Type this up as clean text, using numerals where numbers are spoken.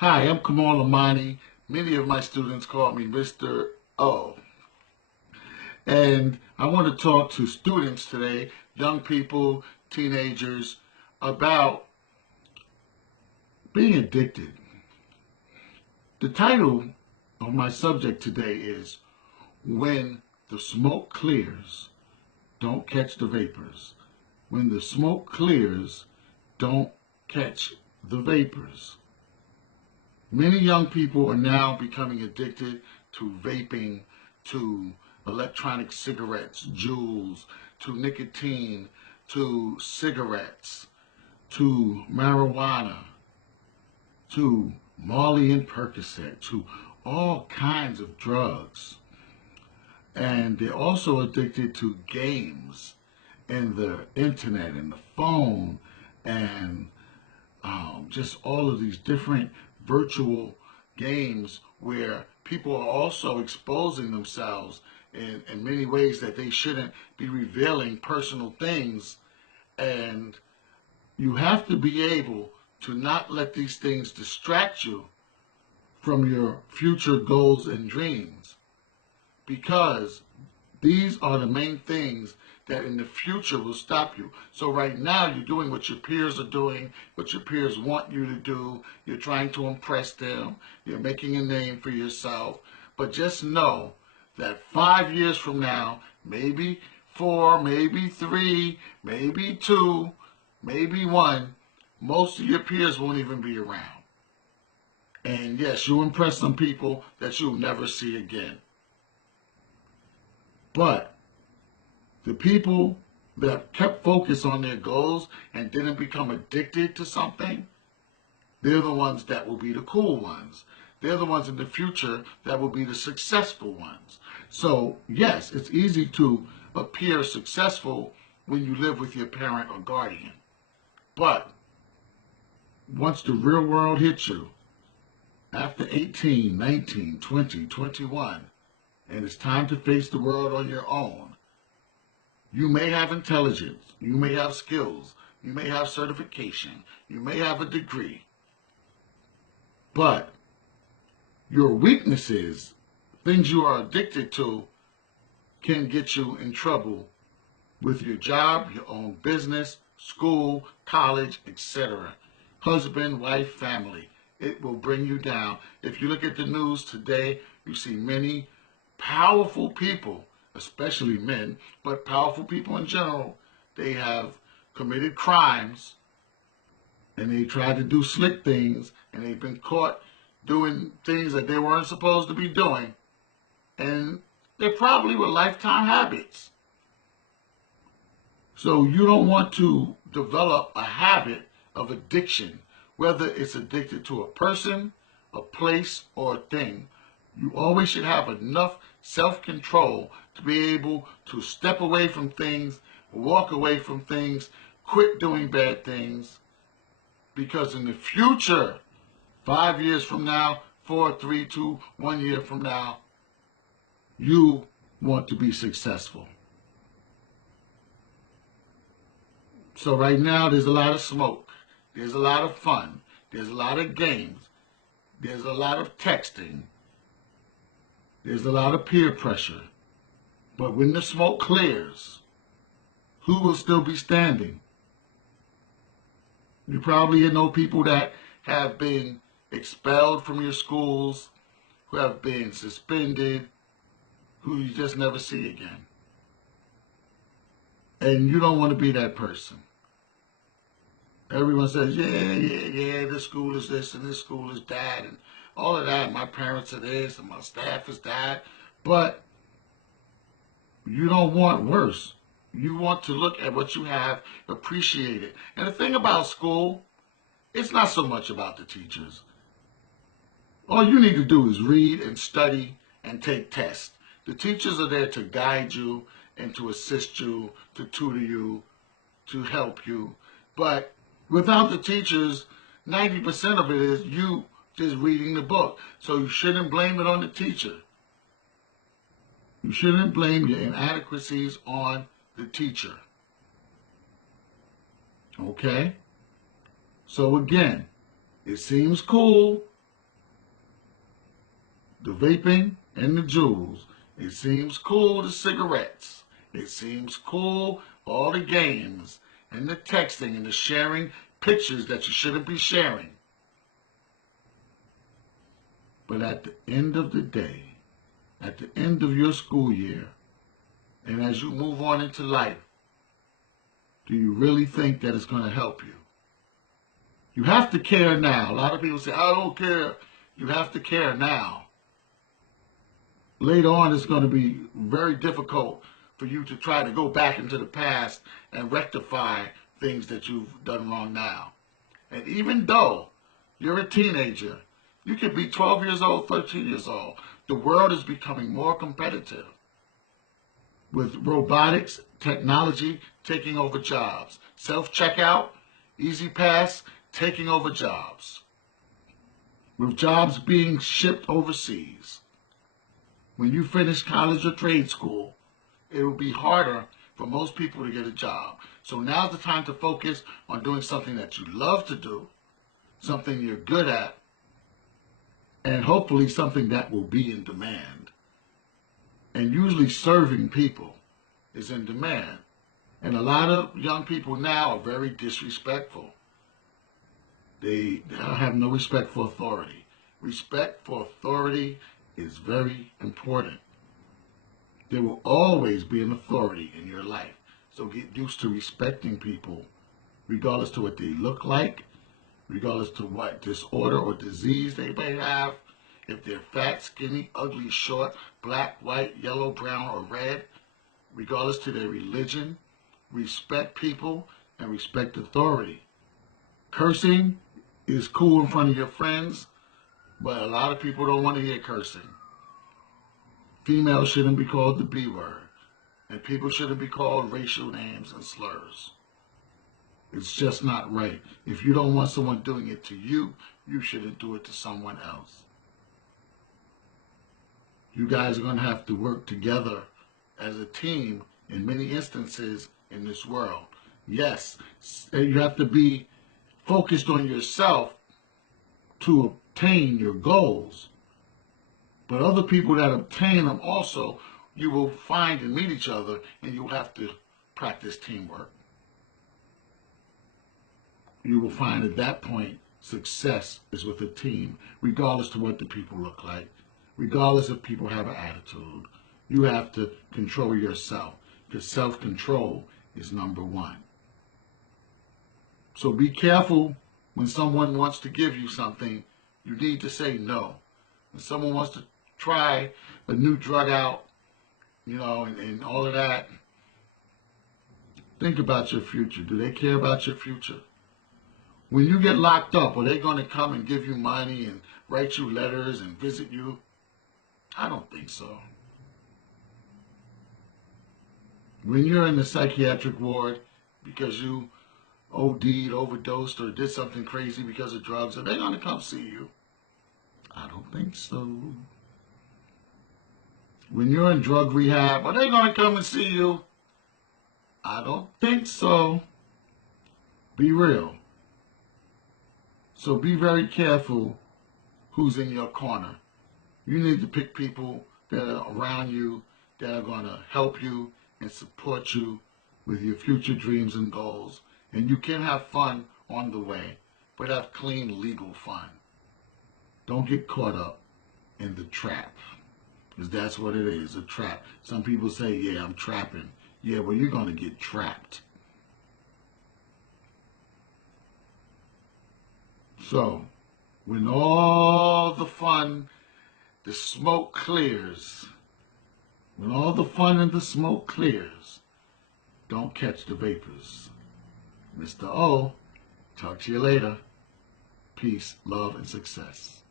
Hi, I'm Kamal Imani. Many of my students call me Mr. O. And I want to talk to students today, young people, teenagers, about being addicted. The title of my subject today is When the Smoke Clears, Don't Catch the Vapors. When the smoke clears, don't catch the vapors. Many young people are now becoming addicted to vaping, to electronic cigarettes, Juuls, to nicotine, to cigarettes, to marijuana, to Molly and Percocet, to all kinds of drugs. And they're also addicted to games and the internet and the phone and just all of these different virtual games where people are also exposing themselves in many ways that they shouldn't be revealing personal things. And you have to be able to not let these things distract you from your future goals and dreams, because these are the main things that in the future will stop you. So right now you're doing what your peers are doing, what your peers want you to do. You're trying to impress them. You're making a name for yourself. But just know that 5 years from now, maybe 4, maybe 3, maybe 2, maybe 1, most of your peers won't even be around. And yes, you'll impress some people that you'll never see again. But the people that kept focused on their goals and didn't become addicted to something, they're the ones that will be the cool ones. They're the ones in the future that will be the successful ones. So yes, it's easy to appear successful when you live with your parent or guardian. But once the real world hits you, after 18, 19, 20, 21, and it's time to face the world on your own, you may have intelligence, you may have skills, you may have certification, you may have a degree, but your weaknesses, things you are addicted to, can get you in trouble with your job, your own business, school, college, etc. Husband, wife, family. It will bring you down. If you look at the news today, you see many powerful people, especially men, but powerful people in general, they have committed crimes and they tried to do slick things and they've been caught doing things that they weren't supposed to be doing, and they probably were lifetime habits. So you don't want to develop a habit of addiction, whether it's addicted to a person, a place, or a thing. You always should have enough self-control to be able to step away from things, walk away from things, quit doing bad things, because in the future, 5 years from now, 4, 3, 2, 1 year from now, you want to be successful. So right now, there's a lot of smoke. There's a lot of fun. There's a lot of games. There's a lot of texting. There's a lot of peer pressure. But when the smoke clears, who will still be standing? You probably know people that have been expelled from your schools, who have been suspended, who you just never see again. And you don't want to be that person. Everyone says, yeah, this school is this and this school is that and all of that. My parents are this and my staff is that. But you don't want worse. You want to look at what you have, appreciate it. And the thing about school, it's not so much about the teachers. All you need to do is read and study and take tests. The teachers are there to guide you and to assist you, to tutor you, to help you. But without the teachers, 90% of it is you just reading the book. So you shouldn't blame it on the teacher. You shouldn't blame your inadequacies on the teacher. Okay? So again, it seems cool the vaping and the jewels. It seems cool, the cigarettes. It seems cool, all the games and the texting and the sharing pictures that you shouldn't be sharing. But at the end of the day, at the end of your school year, and as you move on into life, do you really think that it's going to help you? You have to care now. A lot of people say, I don't care. You have to care now. Later on, it's going to be very difficult for you to try to go back into the past and rectify things that you've done wrong now. And even though you're a teenager, you could be 12 years old, 13 years old. The world is becoming more competitive with robotics, technology taking over jobs. Self-checkout, easy pass, taking over jobs. With jobs being shipped overseas. When you finish college or trade school, it will be harder for most people to get a job. So now's the time to focus on doing something that you love to do, something you're good at, and hopefully something that will be in demand. And usually serving people is in demand. And a lot of young people now are very disrespectful. They have no respect for authority. Respect for authority is very important. There will always be an authority in your life. So get used to respecting people, regardless to what they look like, regardless to what disorder or disease they may have, if they're fat, skinny, ugly, short, black, white, yellow, brown, or red, regardless to their religion. Respect people and respect authority. Cursing is cool in front of your friends, but a lot of people don't want to hear cursing. Females shouldn't be called the B word, and people shouldn't be called racial names and slurs. It's just not right. If you don't want someone doing it to you, you shouldn't do it to someone else. You guys are going to have to work together as a team in many instances in this world. Yes, you have to be focused on yourself to obtain your goals. But other people that obtain them also, you will find and meet each other, and you'll have to practice teamwork. You will find at that point success is with a team, regardless to what the people look like, regardless if people have an attitude. You have to control yourself, because self-control is number one. So be careful when someone wants to give you something. You need to say no. When someone wants to try a new drug out, and all of that, think about your future. Do they care about your future? When you get locked up, are they going to come and give you money and write you letters and visit you? I don't think so. When you're in the psychiatric ward because you OD'd, overdosed, or did something crazy because of drugs, are they going to come see you? I don't think so. When you're in drug rehab, are they going to come and see you? I don't think so. Be real. So be very careful who's in your corner. You need to pick people that are around you that are going to help you and support you with your future dreams and goals. And you can have fun on the way, but have clean, legal fun. Don't get caught up in the trap, because that's what it is, a trap. Some people say, yeah, I'm trapping. Yeah, well, you're going to get trapped. So, when all the fun, the smoke clears, when all the fun and the smoke clears, don't catch the vapors. Mr. O, talk to you later. Peace, love, and success.